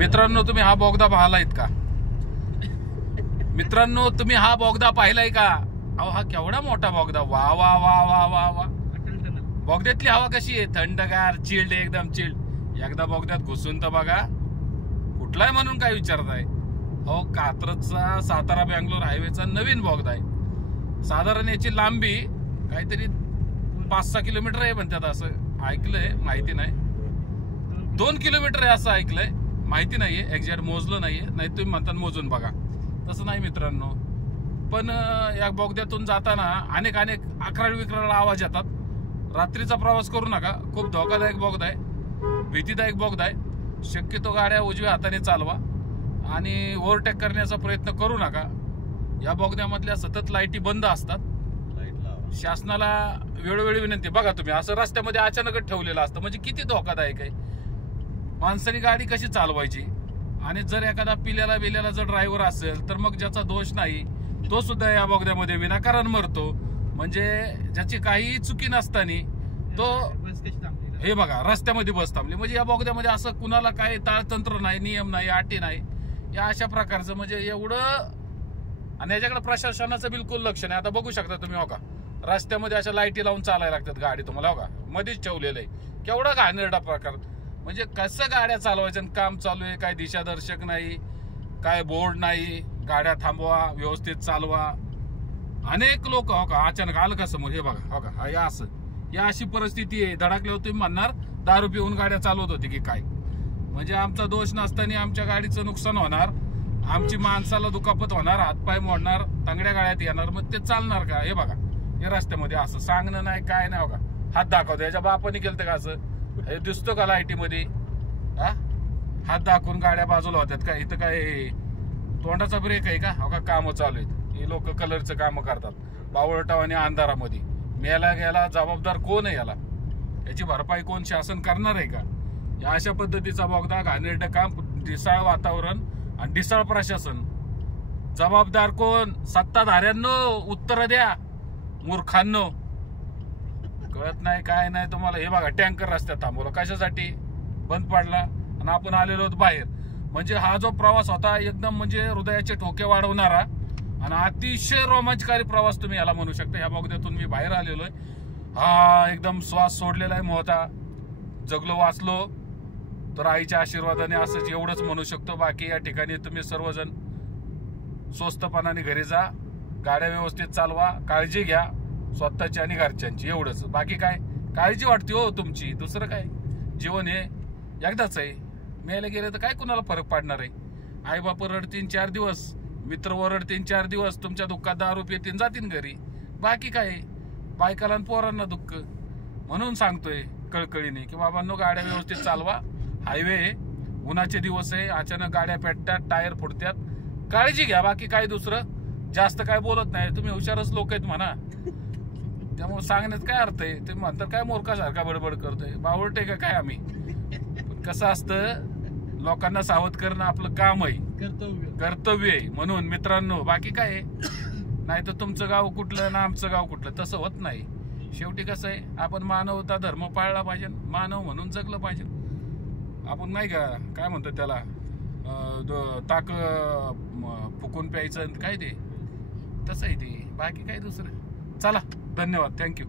मित्रांनो, तुम्ही हा बोगदा पाहिलायत का? मित्रांनो, तुम्ही हा बोगदा पाहिलाय का? अहो, हा केवढा मोठा बोगदा! वा वा वा वा वा वा. बोगद्यातली हवा कशी आहे? थंडगार, चिल्ड, एकदम चिल्ड. एकदा बोगद्यात घुसून तर बघा. कुठलाय म्हणून काय विचारताय? हो, कात्रजचा सातारा बेंगलोर हायवेचा नवीन बोगदा आहे. साधारण याची लांबी काहीतरी 5-6 किलोमीटर आहे म्हणतात, असं ऐकलंय, माहिती नाही. 2 किलोमीटर आहे असं ऐकलंय, माहिती नाहीये, एक्झॅक्ट मोजलं नाहीये. नाही तुम्ही म्हणता मोजून बघा, तसं नाही मित्रांनो. पण या बोगद्यातून जाताना अनेक अकराळ विक्राळ आवाज येतात. रात्रीचा प्रवास करू नका, खूप धोकादायक बोगदा आहे, भीतीदायक बोगदा आहे. शक्यतो गाड्या उजव्या हाताने चालवा आणि ओव्हरटेक करण्याचा प्रयत्न करू नका. या बोगद्यामधल्या सतत लाईटी बंद असतात. शासनाला वेळोवेळी विनंती. बघा तुम्ही, असं रस्त्यामध्ये अचानकच ठेवलेलं असतं, म्हणजे किती धोकादायक आहे. माणसाने गाडी कशी चालवायची? आणि जर एखादा पिल्याला जर ड्रायव्हर असेल तर मग ज्याचा दोष नाही तो सुद्धा या बोगद्यामध्ये विनाकारण मरतो. म्हणजे ज्याची काही चुकी नसताना तो, हे बघा, रस्त्यामध्ये बस थांबली. म्हणजे या बोगद्यामध्ये असं कुणाला काही ताळतंत्र नाही, नियम नाही, अटी नाही, या अशा प्रकारचं म्हणजे एवढं. आणि याच्याकडे प्रशासनाचं बिलकुल लक्ष नाही. आता बघू शकता तुम्ही, हो का, रस्त्यामध्ये अशा लाईटी लावून चालायला लागतात गाडी, तुम्हाला हो का, मध्येच ठेवलेलं आहे. केवढा घाणेरडा प्रकार. म्हणजे कसं गाड्या चालवायचं? काम चालू आहे, काय दिशादर्शक नाही, काय बोर्ड नाही, गाड्या थांबवा, व्यवस्थित चालवा. अनेक लोक, हो का, अचानक आलं का समोर, हे बघा, हो का, या असं, या अशी परिस्थिती आहे. धडकल्यावर तुम्ही म्हणणार दारू पिऊन गाड्या चालवत होती की काय? म्हणजे आमचा दोष नसताना आमच्या गाडीचं नुकसान होणार, आमची माणसाला दुखापत होणार, हातपाय मोडणार, तांगड्या गाड्यात येणार, मग ते चालणार का? हे बघा, हे रस्त्यामध्ये असं सांगणं नाही, काय नाही, हो का, हात दाखवतो. याच्या बापाने केलं का असं? हे दिसतो का लाईटी मध्ये? हात दाखवून गाड्या बाजूला होत्यात का? इथं काय तोंडाचा ब्रेक आहे का? हो का, कामं चालू आहेत. हे लोक कलरचं काम करतात बावळटाव आणि अंधारामध्ये. मेला गेला जबाबदार कोण आहे? याची भरपाई कोण? शासन करणार आहे का? या अशा पद्धतीचा बोगदा, घाणेरडं काम, ढिसाळ वातावरण आणि ढिसाळ प्रशासन. जबाबदार कोण? सत्ताधाऱ्यांनो, उत्तर द्या मूर्खांनो. कळत नाही, काय नाही तुम्हाला. हे बघा, टँकर रस्त्यात थांबवलं कशासाठी? बंद पडला आणि आपण आलेलो बाहेर. म्हणजे हा जो प्रवास होता एकदम म्हणजे हृदयाचे ठोके वाढवणारा आणि अतिशय रोमांचकारी प्रवास तुम्ही याला म्हणू शकता. या बोगद्यातून मी बाहेर आलेलोय. हा एकदम श्वास सोडलेला आहे मोहता. जगलो वाचलो तर आईच्या आशीर्वादाने, असंच एवढंच म्हणू शकतो. बाकी या ठिकाणी तुम्ही सर्वजण स्वस्तपणाने घरी जा, गाड्या व्यवस्थित चालवा, काळजी घ्या स्वतःची आणि घरच्यांची, एवढंच. बाकी काय काळजी वाटते हो तुमची? दुसरं काय? जीवन हे एकदाच आहे. मेले गेले तर काय कुणाला फरक पडणार आहे? आई बाप रडतीन 4 दिवस, मित्र ओरडतीन 4 दिवस, तुमच्या दुःखात दारू पितीन, जातीन घरी. बाकी काय? बायकाला आणि पोरांना दुःख. म्हणून सांगतोय कळकळीने की बाबांनो, गाड्या व्यवस्थित चालवा. हायवे, उन्हाचे दिवस आहे, अचानक गाड्या पेटतात, टायर फुटतात. काळजी घ्या. बाकी काय दुसरं जास्त काय बोलत नाही. तुम्ही हुशारच लोक आहेत म्हणा, त्यामुळे सांगण्यात काय अर्थ आहे? तुम्ही म्हणतात काय मूर्खासारखा बडबड करतोय, बावळटे का काय आम्ही? पण कसं असतं, लोकांना सावध करणं आपलं काम आहे, कर्तव्य आहे. म्हणून मित्रांनो, बाकी काय नाही तर तुमचं गाव कुठलं ना आमचं गाव कुठलं, तसं होत नाही. शेवटी कसं आहे, आपण मानवता धर्म पाळला पाहिजे, मानव म्हणून जगलं पाहिजे. आपण नाही का काय म्हणतो त्याला, ताक फुकून प्यायचं काय ते, तसं आहे ते. बाकी काय दुसरं. चला, धन्यवाद, थँक्यू.